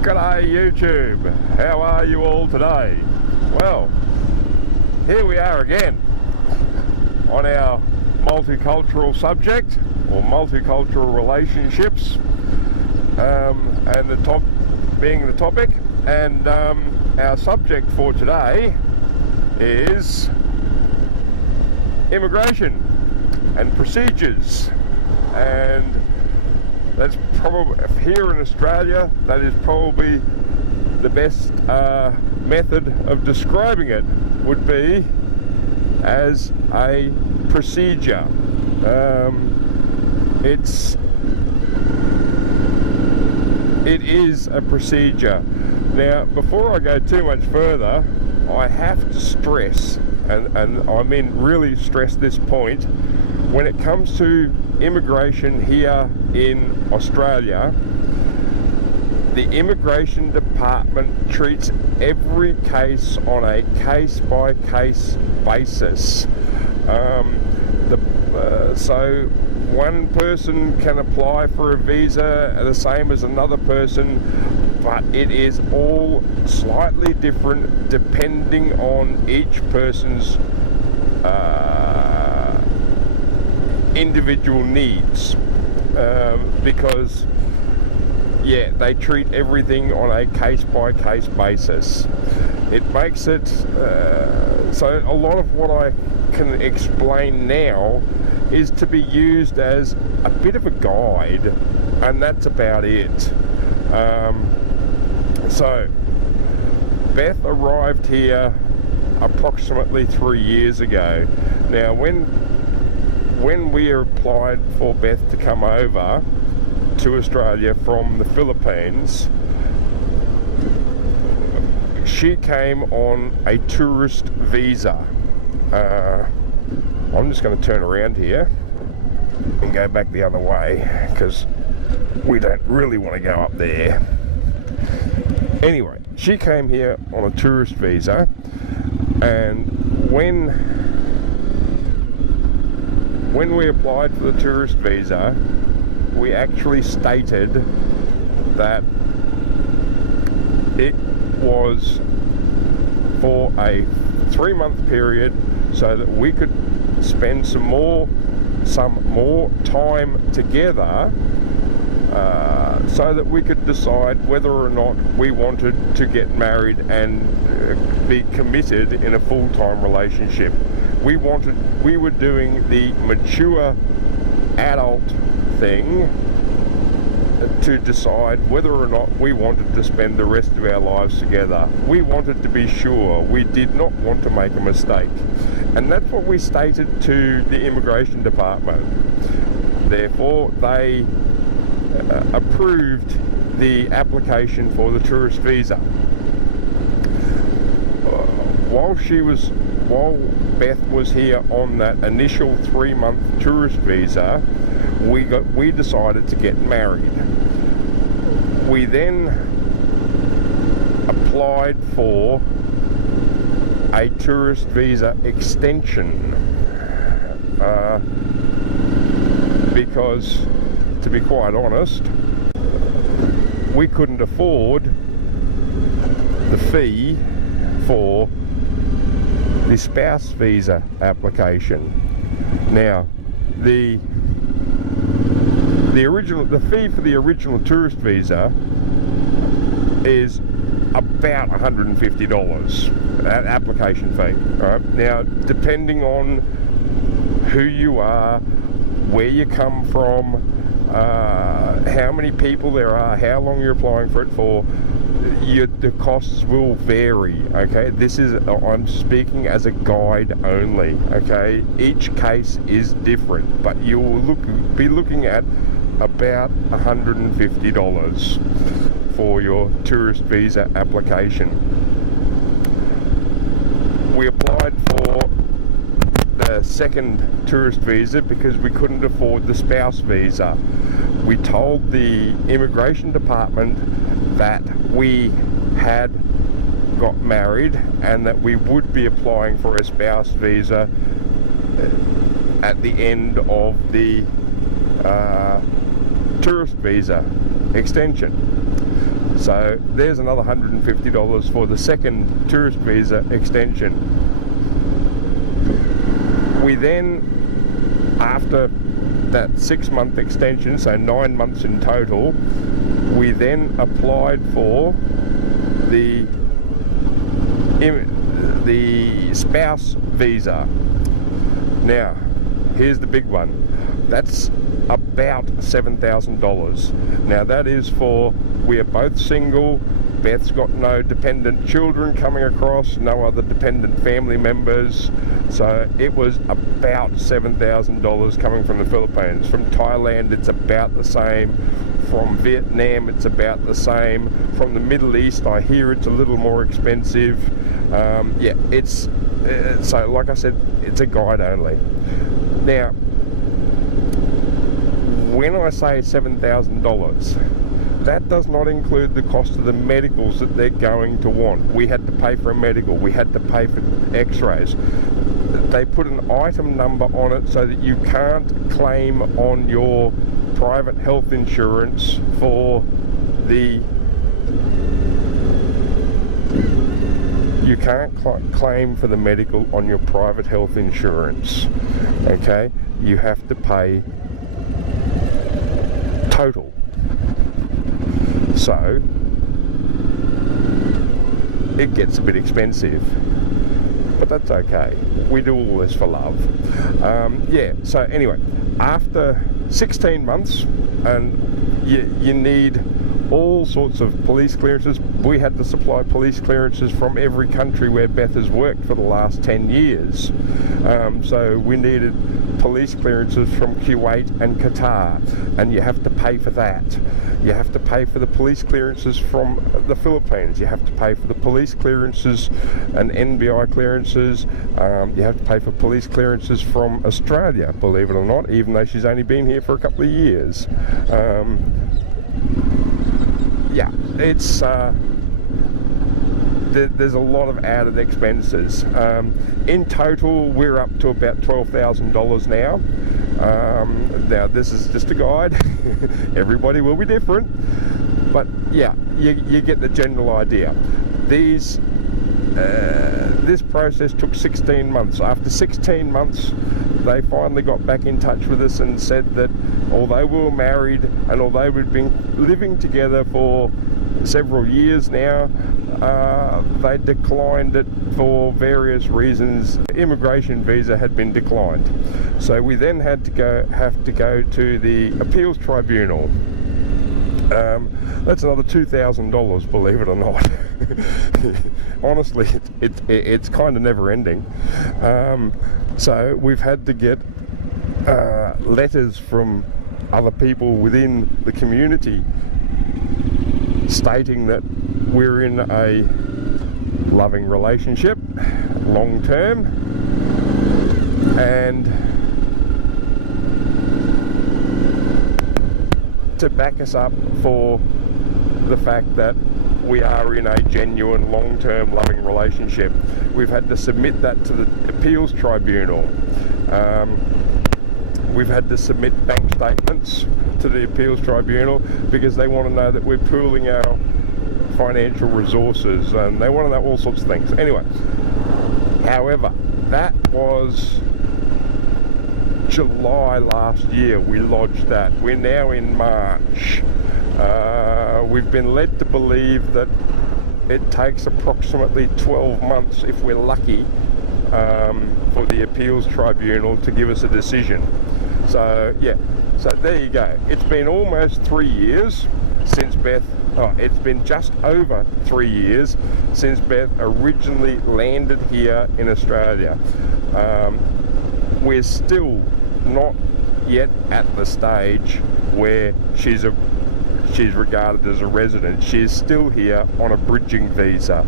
G'day YouTube, how are you all today? Well, here we are again on our multicultural subject, or multicultural relationships, and the top being the topic, and our subject for today is immigration and procedures. And that's probably, here in Australia, that is probably the best method of describing it would be as a procedure. It is a procedure. Now, before I go too much further, I have to stress, and I mean really stress this point, when it comes to immigration here in Australia, the immigration department treats every case on a case-by-case basis. So one person can apply for a visa the same as another person, but it is all slightly different depending on each person's individual needs, because they treat everything on a case-by-case basis. It makes it so a lot of what I can explain now is to be used as a bit of a guide, and that's about it. So Beth arrived here approximately 3 years ago. Now when we applied for Beth to come over to Australia from the Philippines, she came on a tourist visa. I'm just going to turn around here and go back the other way because we don't really want to go up there. Anyway, she came here on a tourist visa, and when we applied for the tourist visa, we actually stated that it was for a 3-month period so that we could spend some more time together, so that we could decide whether or not we wanted to get married and be committed in a full-time relationship. We were doing the mature adult thing to decide whether or not we wanted to spend the rest of our lives together. We wanted to be sure. We did not want to make a mistake. And that's what we stated to the immigration department. Therefore, they approved the application for the tourist visa. While Beth was here on that initial 3-month tourist visa, we decided to get married. We then applied for a tourist visa extension, because, to be quite honest, we couldn't afford the fee for the spouse visa application. Now, the fee for the original tourist visa is about $150, that application fee. Right? Now, depending on who you are, where you come from, how many people there are, how long you're applying for it for, the costs will vary. Okay, I'm speaking as a guide only. Okay, each case is different, but you will be looking at about $150 for your tourist visa application. We applied for the second tourist visa because we couldn't afford the spouse visa. We told the immigration department that we had got married and that we would be applying for a spouse visa at the end of the tourist visa extension. So there's another $150 for the second tourist visa extension. We then, after that 6-month extension, so 9 months in total, we then applied for the spouse visa. Now, here's the big one. That's about $7,000. Now that is for, we are both single, Beth's got no dependent children coming across, no other dependent family members, so it was about $7,000 coming from the Philippines. From Thailand it's about the same, from Vietnam it's about the same, from the Middle East I hear it's a little more expensive. Yeah, it's so like I said, it's a guide only. Now when I say $7,000, that does not include the cost of the medicals that they're going to want. We had to pay for a medical, we had to pay for x-rays. They put an item number on it so that you can't claim on your private health insurance for the... You can't claim for the medical on your private health insurance, okay? You have to pay total. So it gets a bit expensive, but that's okay. We do all this for love. Yeah, so anyway, after 16 months, and you need all sorts of police clearances. We had to supply police clearances from every country where Beth has worked for the last 10 years. So we needed police clearances from Kuwait and Qatar, and you have to pay for that. You have to pay for the police clearances from the Philippines. You have to pay for the police clearances and NBI clearances. You have to pay for police clearances from Australia, believe it or not, even though she's only been here for a couple of years. Yeah, it's there's a lot of added expenses. In total, we're up to about $12,000 now. Now, this is just a guide. Everybody will be different, but yeah, you get the general idea. This process took 16 months. After 16 months, they finally got back in touch with us and said that although we were married and although we'd been living together for several years now, they declined it for various reasons. The immigration visa had been declined, so we then have to go to the appeals tribunal. That's another $2,000, believe it or not. Honestly, it's kind of never ending. So we've had to get letters from other people within the community stating that we're in a loving relationship, long term, and to back us up for the fact that we are in a genuine long-term loving relationship. We've had to submit that to the appeals tribunal. We've had to submit bank statements to the appeals tribunal because they want to know that we're pooling our financial resources, and they want to know all sorts of things. Anyway, however, that was July last year we lodged that. We're now in March. We've been led to believe that it takes approximately 12 months, if we're lucky, for the appeals tribunal to give us a decision. So yeah, so there you go. It's been almost 3 years since Beth, it's been just over 3 years since Beth originally landed here in Australia. We're still not yet at the stage where she's regarded as a resident. She's still here on a bridging visa,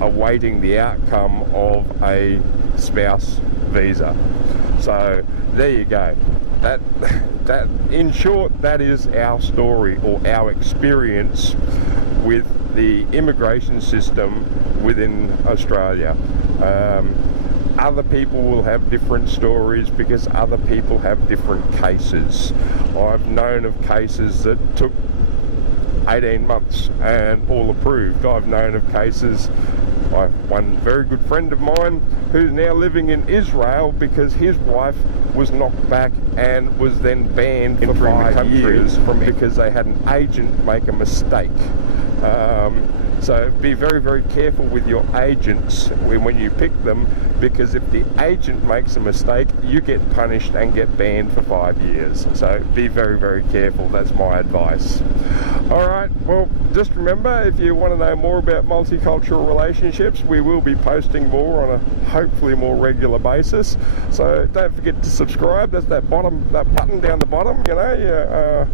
awaiting the outcome of a spouse visa. So there you go. That in short, that is our story, or our experience with the immigration system within Australia. Other people will have different stories because other people have different cases. I've known of cases that took 18 months and all approved. I've known of cases, one very good friend of mine who's now living in Israel because his wife was knocked back and was then banned for 5 years because they had an agent make a mistake. So be very, very careful with your agents when you pick them, because if the agent makes a mistake, you get punished and get banned for 5 years. So be very, very careful. That's my advice. All right, well, just remember, if you want to know more about multicultural relationships, we will be posting more on a hopefully more regular basis. So don't forget to subscribe. There's that button down the bottom, you know.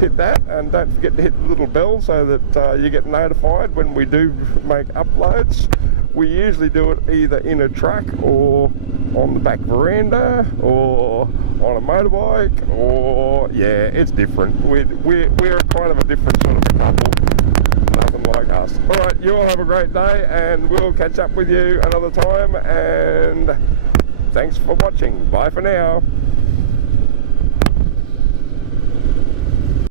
Hit that, and don't forget to hit the little bell so that you get notified when we do make uploads. We usually do it either in a truck or on the back veranda or on a motorbike, or yeah, it's different. We're kind of a different sort of a couple, nothing like us. All right, you all have a great day, and we'll catch up with you another time, and thanks for watching. Bye for now.